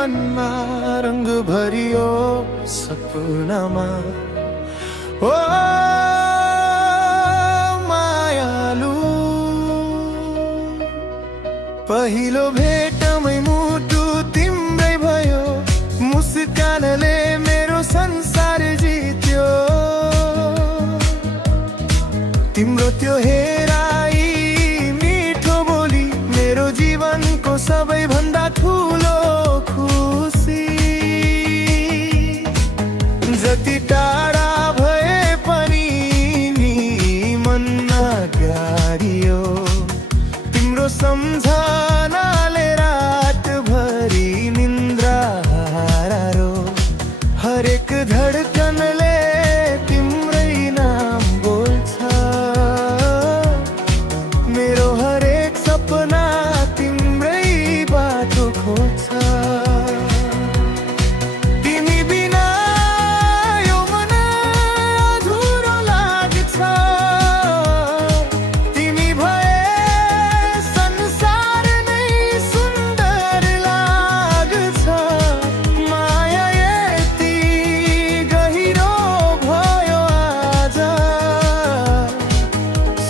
जीवनमा रंग भरियो सपनामा। ओ मायालु पहिलो भेटमै मुटु तिम्रै भयो, मुस्कानले मेरो संसार जित्यो। तिम्रो त्यो हेराई मिठो बोली मेरो जीवनको सबैभन्दा ठुलो खुसी। जति टाढा भए पनि नि मन नगाडियो, तिम्रो सम्झनाले रातभरि निन्द्रा हरायो। हरेक धडकनले तिम्रै नाम बोल्छ, मेरो हरेक सपना तिम्रै बाटो खोज्छ। तिमी बिना यो मन अधुरो लाग्छ, तिमी भए संसार नै सुन्दर लाग्छ। माया यति गहिरो भयो आज,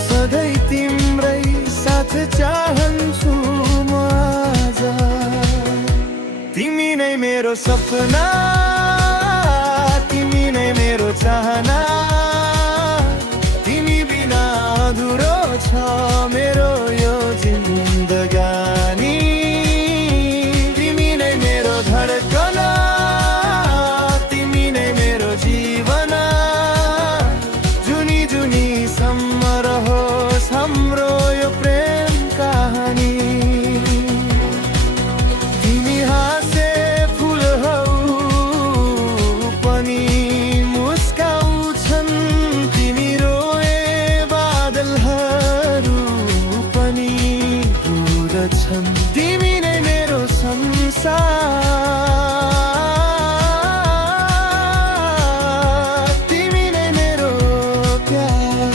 सधैँ तिम्रै साथ चाहन्छु म आज। तिमी नै मेरो सपना, तिमी नै मेरो चाहना, तिमी बिना अधुरो छ मेरो यो जिन्दगानी। तिमी नै मेरो धडकन, तिमी नै मेरो जीवन, जुनी जुनी सम्म रहोस् हाम्रो यो प्रेम कहानी। तिमी हाँसे फुल हौ पनि मुस्काउँछन्, तिमी रोए बादलहरू पनि रुदछन्। तिमी नै मेरो संसार, तिमी नै मेरो प्यार।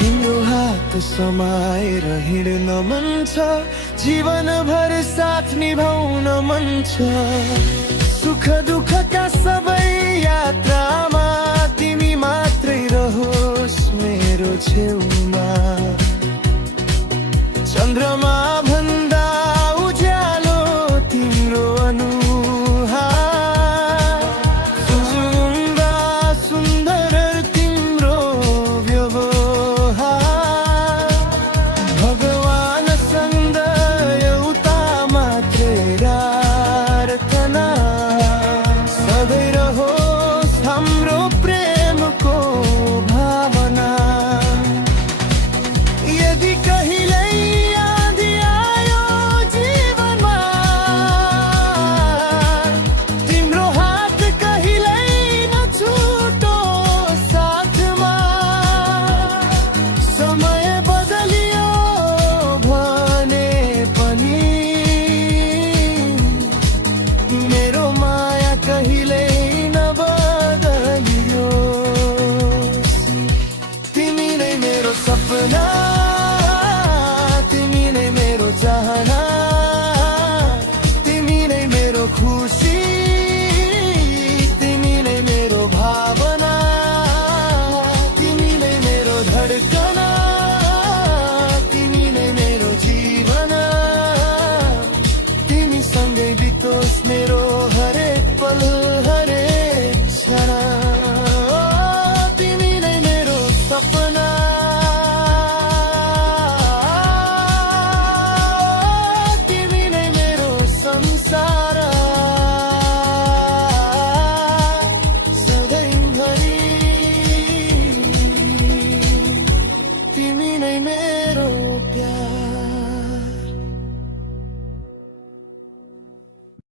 तिम्रो हात समाएर हिँड्न मन छ, जीवनभर साथ निभाउन मन छ। सुख दुःखका सबै यात्रामा